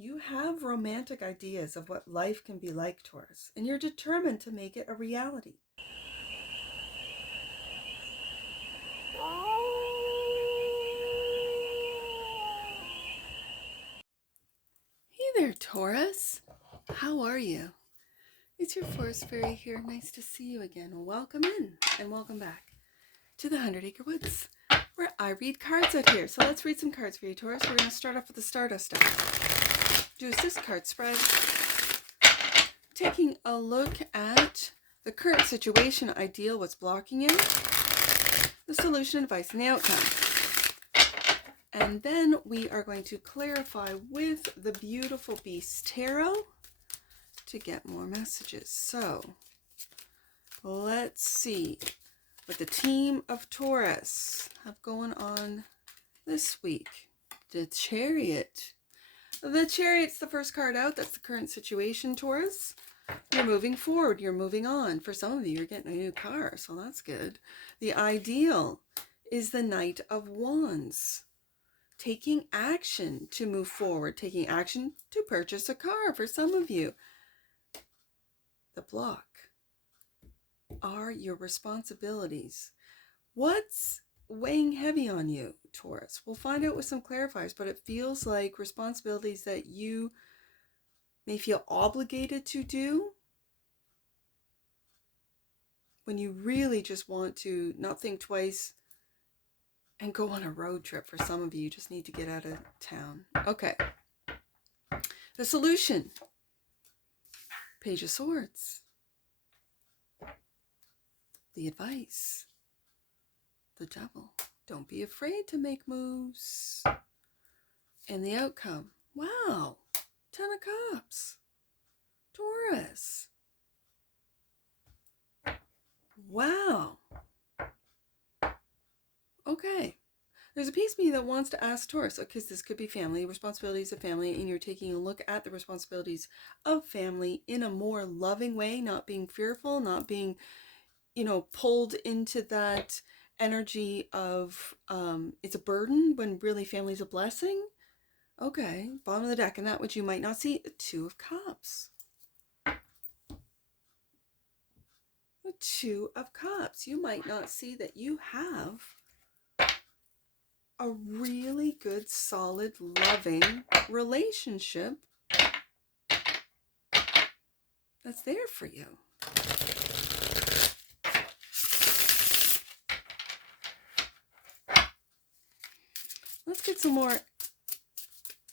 You have romantic ideas of what life can be like, Taurus, and you're determined to make it a reality. Hey there, Taurus. How are you? It's your forest fairy here. Nice to see you again. Welcome in and welcome back to the 100 Acre Woods, where I read cards out here. So let's read some cards for you, Taurus. We're going to start off with the Stardust deck. Do this card spread. Taking a look at the current situation, ideal, what's blocking you, the solution, advice, and the outcome. And then we are going to clarify with the Beautiful Beast Tarot to get more messages. So let's see what the team of Taurus have going on this week. The Chariot. The Chariot's the first card out. That's the current situation, Taurus. You're moving forward. You're moving on. For some of you, you're getting a new car, so that's good. The Ideal is the Knight of Wands. Taking action to move forward. Taking action to purchase a car for some of you. The Block are your responsibilities. What's weighing heavy on you, Taurus? We'll find out with some clarifiers, but it feels like responsibilities that you may feel obligated to do when you really just want to not think twice and go on a road trip. For some of you, you just need to get out of town. Okay. The solution. Page of Swords. The advice. The Devil. Don't be afraid to make moves. And the outcome. Wow. 10 of Cups. Taurus. Wow. Okay. There's a piece of me that wants to ask Taurus, because this could be family, responsibilities of family, and you're taking a look at the responsibilities of family in a more loving way, not being fearful, not being, pulled into that energy of it's a burden when really family's a blessing. Okay, bottom of the deck, and that which you might not see, 2 of Cups. The 2 of Cups. You might not see that you have a really good, solid, loving relationship that's there for you. Let's get some more.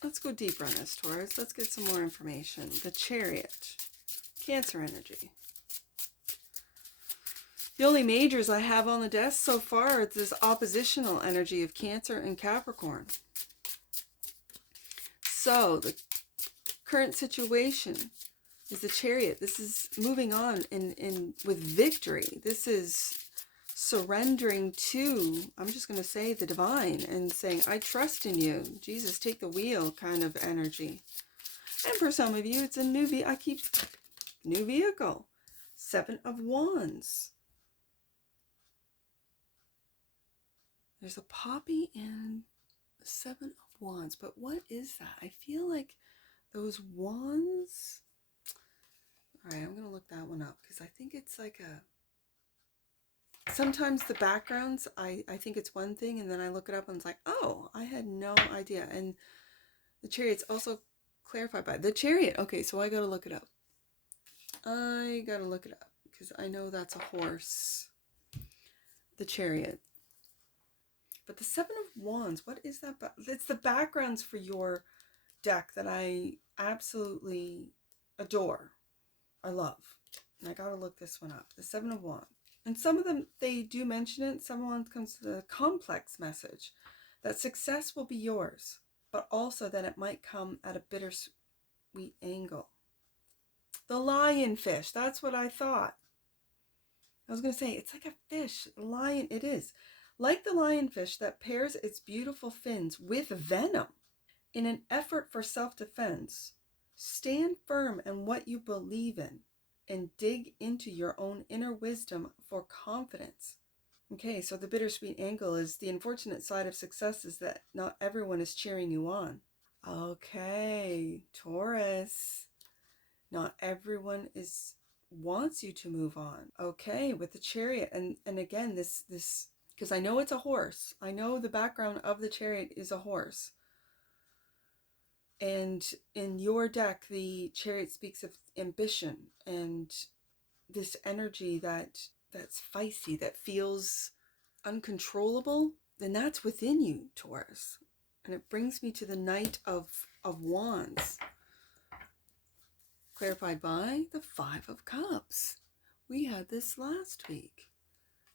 Let's go deeper on this, Taurus. Let's get some more information. The Chariot. Cancer energy. The only majors I have on the desk so far is this oppositional energy of Cancer and Capricorn. So the current situation is the Chariot. This is moving on in with victory. This is surrendering to, I'm just going to say, the divine, and saying, I trust in you. Jesus, take the wheel kind of energy. And for some of you, it's a new vehicle. 7 of Wands. There's a poppy and the 7 of Wands. But what is that? I feel like those wands. All right, I'm going to look that one up, because I think it's like sometimes the backgrounds, I think it's one thing, and then I look it up and it's like, oh, I had no idea. And the Chariot's also clarified by the Chariot. Okay, so I got to look it up. Because I know that's a horse. The Chariot. But the 7 of Wands, what is that? It's the backgrounds for your deck that I absolutely adore. I love. And I got to look this one up. The 7 of Wands. And some of them, they do mention it. Someone comes to the complex message that success will be yours, but also that it might come at a bittersweet angle. The lionfish, that's what I thought. I was going to say, it's like a fish, a lion, it is. Like the lionfish that pairs its beautiful fins with venom in an effort for self-defense, stand firm in what you believe in and dig into your own inner wisdom for confidence. Okay, so the bittersweet angle is the unfortunate side of success is that not everyone is cheering you on. Okay, Taurus. Not everyone wants you to move on. Okay, with the Chariot, and again, this because I know it's a horse. I know the background of the Chariot is a horse. And in your deck, the Chariot speaks of ambition and this energy that's feisty, that feels uncontrollable. Then that's within you, Taurus. And it brings me to the Knight of Wands, clarified by the Five of Cups. We had this last week.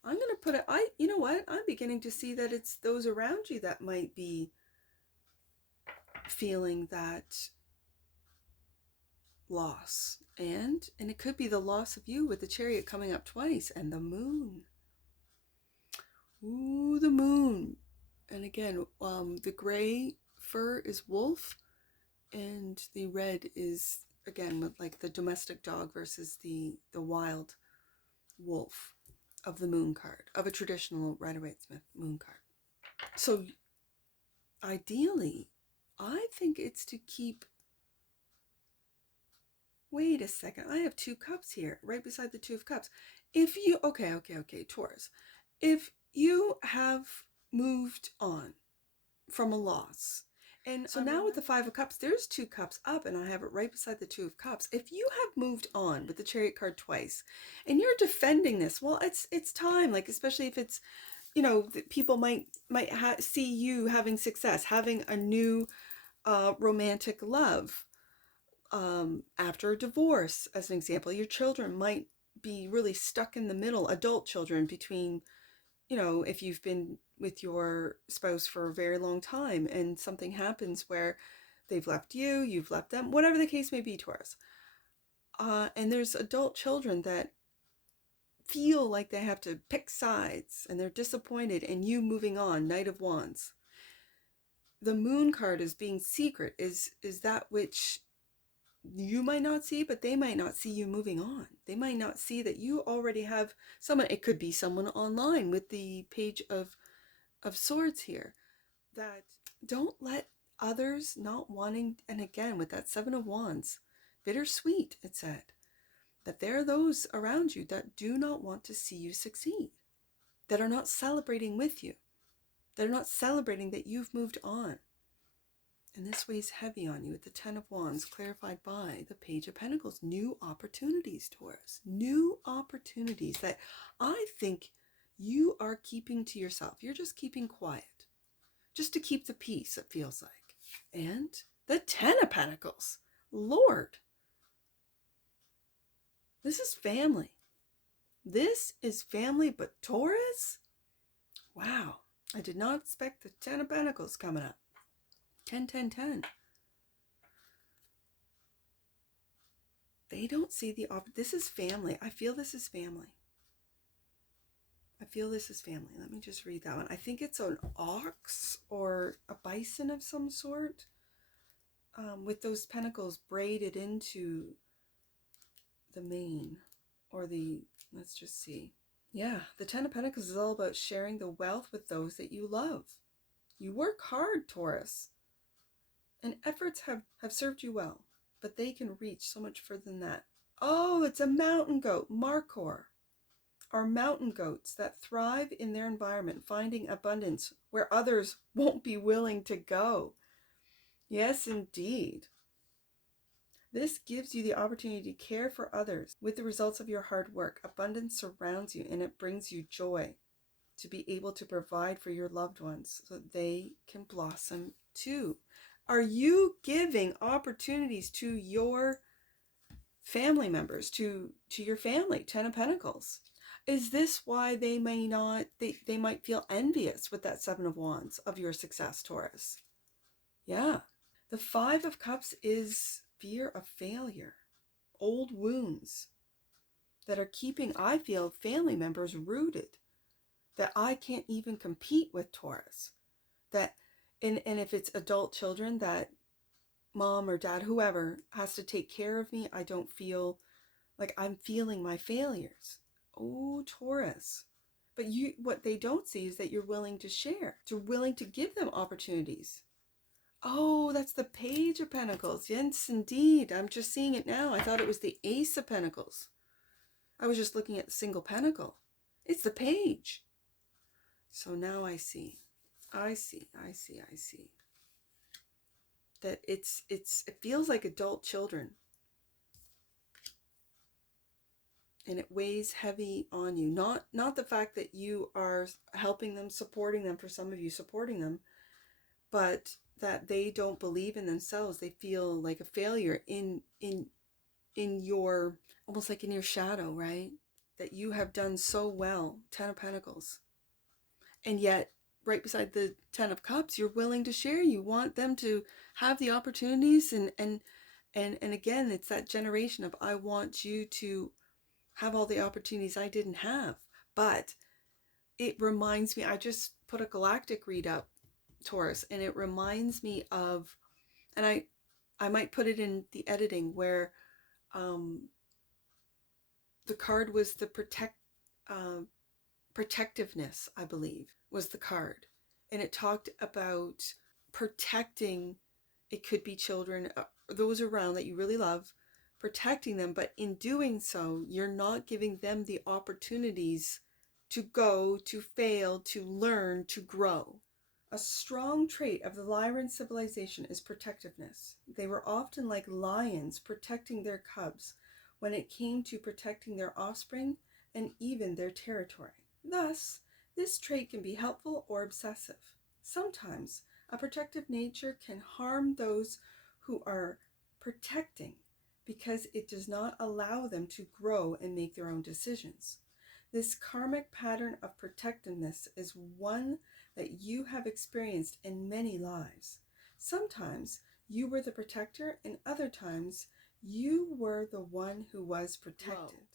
I'm going to put it, you know what? I'm beginning to see that it's those around you that might be feeling that loss. And it could be the loss of you with the Chariot coming up twice and the Moon. Ooh, the Moon. And again, the gray fur is wolf, and the red is, again, with like the domestic dog versus the wild wolf of the Moon card, of a traditional Rider-Waite-Smith Moon card. So ideally, I think it's to keep... Wait a second, I have 2 cups here, right beside the 2 of cups. If you... Okay, Taurus. If you have moved on from a loss, and so now with the 5 of Cups, there's 2 cups up, and I have it right beside the 2 of Cups. If you have moved on with the Chariot card twice, and you're defending this, well, it's time. Like, especially if it's, you know, people might see you having success, having a new romantic love after a divorce, as an example. Your children might be really stuck in the middle, adult children, between, you know, if you've been with your spouse for a very long time and something happens where they've left you, you've left them, whatever the case may be, Taurus. And there's adult children that feel like they have to pick sides and they're disappointed in you moving on, Knight of Wands. The Moon card is being secret, is that which you might not see, but they might not see you moving on. They might not see that you already have someone. It could be someone online with the Page of Swords here, that don't let others not wanting, and again with that 7 of Wands, bittersweet, it said, that there are those around you that do not want to see you succeed, that are not celebrating with you, that are not celebrating that you've moved on. And this weighs heavy on you with the 10 of Wands, clarified by the Page of Pentacles. New opportunities, Taurus. New opportunities that I think you are keeping to yourself. You're just keeping quiet. Just to keep the peace, it feels like. And the 10 of Pentacles. Lord. This is family. This is family, but Taurus? Wow. I did not expect the 10 of Pentacles coming up. 10, 10, 10. They don't see the this is family. I feel this is family. I feel this is family. Let me just read that one. I think it's an ox or a bison of some sort, with those pentacles braided into the mane, or the, let's just see. Yeah, the 10 of Pentacles is all about sharing the wealth with those that you love. You work hard, Taurus, and efforts have served you well, but they can reach so much further than that. Oh, it's a mountain goat. Markhor are mountain goats that thrive in their environment, finding abundance where others won't be willing to go. Yes, indeed. This gives you the opportunity to care for others with the results of your hard work. Abundance surrounds you, and it brings you joy to be able to provide for your loved ones so that they can blossom too. Are you giving opportunities to your family members, to your family? 10 of Pentacles. Is this why they may not, they might feel envious with that 7 of Wands of your success, Taurus? Yeah. The 5 of Cups is fear of failure, old wounds that are keeping, I feel, family members rooted, that I can't even compete with, Taurus. That, and if it's adult children, that mom or dad, whoever, has to take care of me, I don't feel like I'm feeling my failures. Oh, Taurus. But what they don't see is that you're willing to share. You're willing to give them opportunities. Oh, that's the Page of Pentacles. Yes, indeed. I'm just seeing it now. I thought it was the Ace of Pentacles. I was just looking at the single pentacle. It's the Page. So now I see. I see. That it feels like adult children. And it weighs heavy on you. Not the fact that you are helping them, supporting them, for some of you supporting them, but that they don't believe in themselves. They feel like a failure in your, almost like in your shadow, right? That you have done so well. 10 of Pentacles. And yet, right beside the 10 of Cups, you're willing to share. You want them to have the opportunities, and again, it's that generation of, I want you to have all the opportunities I didn't have. But it reminds me, I just put a galactic read up, Taurus, and it reminds me of, and I might put it in the editing, where the card was the protectiveness, I believe, was the card. And it talked about protecting, it could be children, those around that you really love, protecting them, but in doing so, you're not giving them the opportunities to go, to fail, to learn, to grow. A strong trait of the Lyran civilization is protectiveness. They were often like lions protecting their cubs when it came to protecting their offspring and even their territory. Thus, this trait can be helpful or obsessive. Sometimes, a protective nature can harm those who are protecting because it does not allow them to grow and make their own decisions. This karmic pattern of protectiveness is one that you have experienced in many lives. Sometimes you were the protector, and other times you were the one who was protected.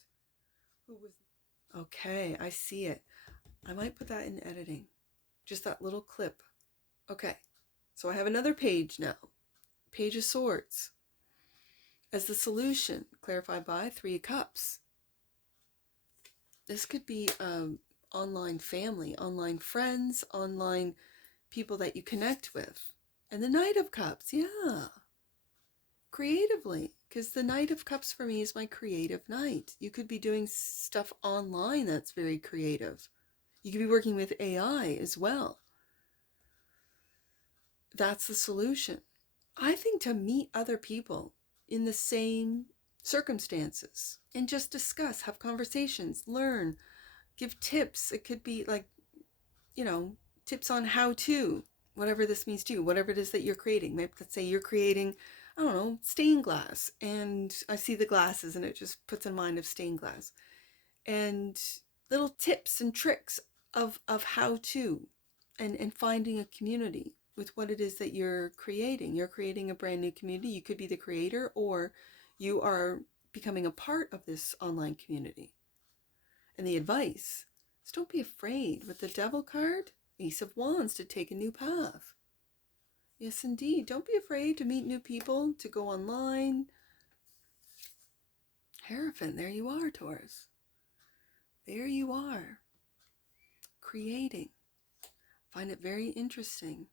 Okay, I see it. I might put that in editing. Just that little clip. Okay, so I have another page now. Page of Swords. As the solution, clarified by 3 of Cups. This could be online family, online friends, online people that you connect with. And the Knight of Cups, yeah. Creatively, because the Knight of Cups for me is my creative knight. You could be doing stuff online that's very creative. You could be working with AI as well. That's the solution. I think to meet other people in the same circumstances and just discuss, have conversations, learn, give tips. It could be like, tips on how to, whatever this means to you, whatever it is that you're creating. Maybe let's say you're creating, I don't know, stained glass, and I see the glasses and it just puts in mind of stained glass, and little tips and tricks of how to, and finding a community with what it is that you're creating. You're creating a brand new community. You could be the creator, or you are becoming a part of this online community. And the advice is, don't be afraid with the Devil card, Ace of Wands, to take a new path. Yes, indeed. Don't be afraid to meet new people, to go online. Hierophant, there you are, Taurus. There you are. Creating. Find it very interesting.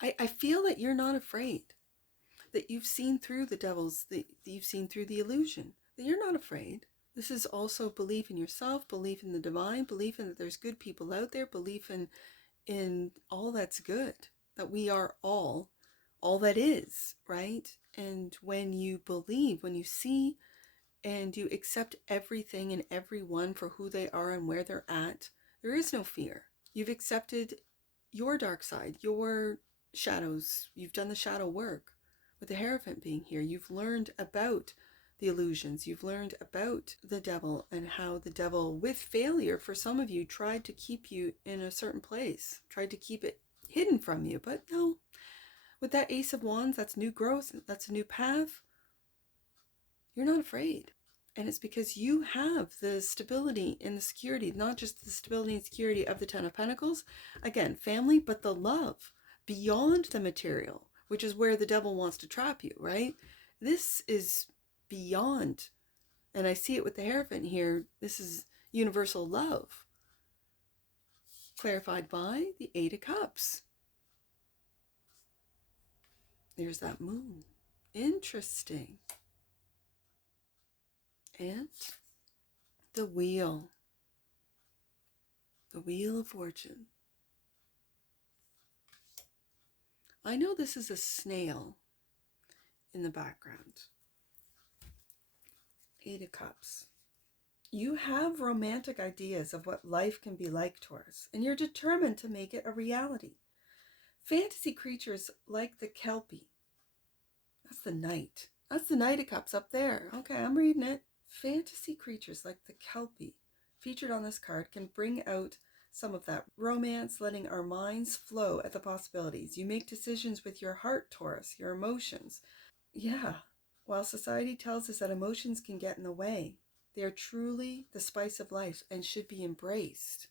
I feel that you're not afraid. That you've seen through the devils, that you've seen through the illusion. That you're not afraid. This is also belief in yourself, belief in the divine, belief in that there's good people out there, belief in all that's good, that we are all that is, right? And when you believe, when you see and you accept everything and everyone for who they are and where they're at, there is no fear. You've accepted your dark side, your shadows. You've done the shadow work. With the Hierophant being here, you've learned about the illusions. You've learned about the devil, and how the devil, with failure for some of you, tried to keep you in a certain place, tried to keep it hidden from you. But no, with that Ace of Wands, that's new growth, that's a new path. You're not afraid. And it's because you have the stability and the security, not just the stability and security of the 10 of Pentacles, again, family, but the love beyond the material, which is where the devil wants to trap you, right? This is beyond. And I see it with the Hierophant here. This is universal love, clarified by the 8 of Cups. There's that moon. Interesting. And the wheel. The wheel of fortune. I know this is a snail in the background. 8 of Cups. You have romantic ideas of what life can be like, Taurus, and you're determined to make it a reality. Fantasy creatures like the Kelpie. That's the Knight. That's the Knight of Cups up there. Okay, I'm reading it. Fantasy creatures like the Kelpie, featured on this card, can bring out some of that romance, letting our minds flow at the possibilities. You make decisions with your heart, Taurus, your emotions. Yeah, while society tells us that emotions can get in the way, they are truly the spice of life and should be embraced.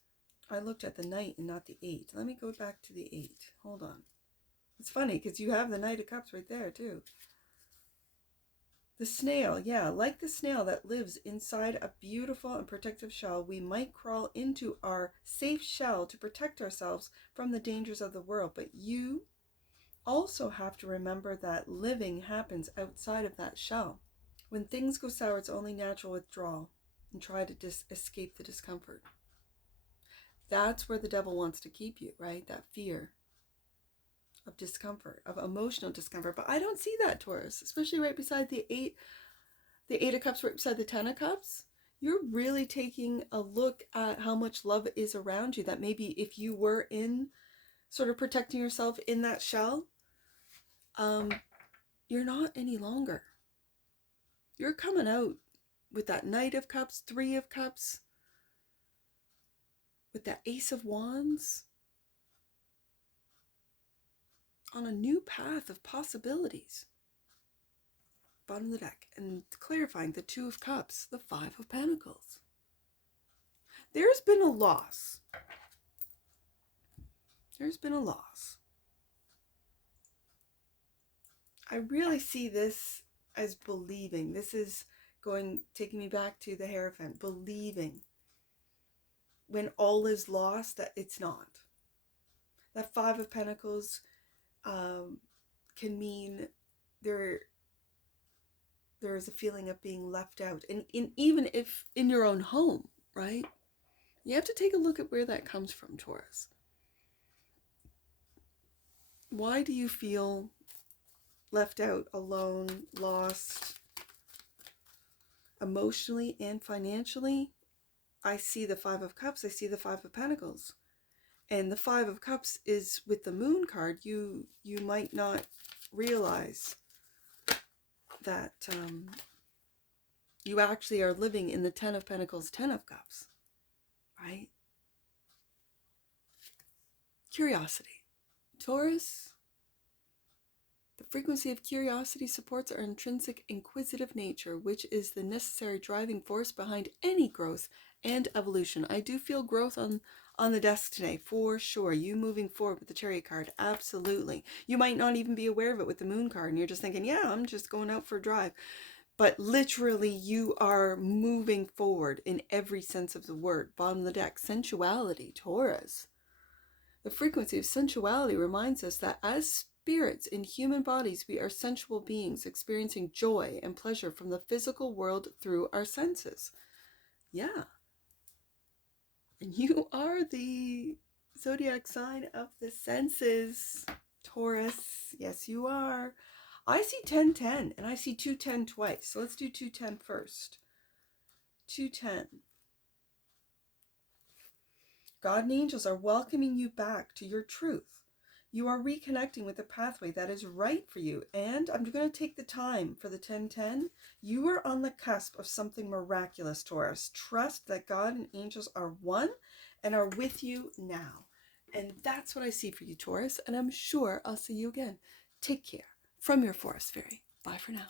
I looked at the Knight and not the 8. Let me go back to the 8. Hold on. It's funny because you have the Knight of Cups right there too. The snail, yeah, like the snail that lives inside a beautiful and protective shell, we might crawl into our safe shell to protect ourselves from the dangers of the world. But you also have to remember that living happens outside of that shell. When things go sour, it's only natural withdrawal and try to escape the discomfort. That's where the devil wants to keep you, right? That fear of discomfort, of emotional discomfort. But I don't see that, Taurus, especially right beside the 8 of Cups, right beside the 10 of Cups. You're really taking a look at how much love is around you, that maybe if you were in sort of protecting yourself in that shell, you're not any longer. You're coming out with that Knight of Cups, 3 of Cups, with that Ace of Wands, on a new path of possibilities. Bottom of the deck. And clarifying the 2 of Cups, the 5 of Pentacles. There's been a loss. There's been a loss. I really see this as believing. This is taking me back to the Hierophant. Believing when all is lost that it's not. That 5 of Pentacles can mean there is a feeling of being left out. And even if in your own home, right? You have to take a look at where that comes from, Taurus. Why do you feel left out, alone, lost, emotionally and financially? I see the 5 of Cups. I see the 5 of Pentacles. And the 5 of Cups is with the Moon card. You might not realize that you actually are living in the 10 of Pentacles, 10 of Cups, right? Curiosity. Taurus, the frequency of curiosity supports our intrinsic inquisitive nature, which is the necessary driving force behind any growth and evolution. I do feel growth on the desk today, for sure. You moving forward with the Chariot card, absolutely. You might not even be aware of it with the Moon card, and you're just thinking, yeah, I'm just going out for a drive. But literally, you are moving forward in every sense of the word. Bottom of the deck, sensuality, Taurus. The frequency of sensuality reminds us that as spirits in human bodies, we are sensual beings experiencing joy and pleasure from the physical world through our senses. Yeah. And you are the zodiac sign of the senses, Taurus. Yes, you are. I see 10-10 and I see 210 twice. So let's do 210 first. 210. God and angels are welcoming you back to your truth. You are reconnecting with a pathway that is right for you. And I'm going to take the time for the 10-10. You are on the cusp of something miraculous, Taurus. Trust that God and angels are one and are with you now. And that's what I see for you, Taurus. And I'm sure I'll see you again. Take care. From your Forest Fairy. Bye for now.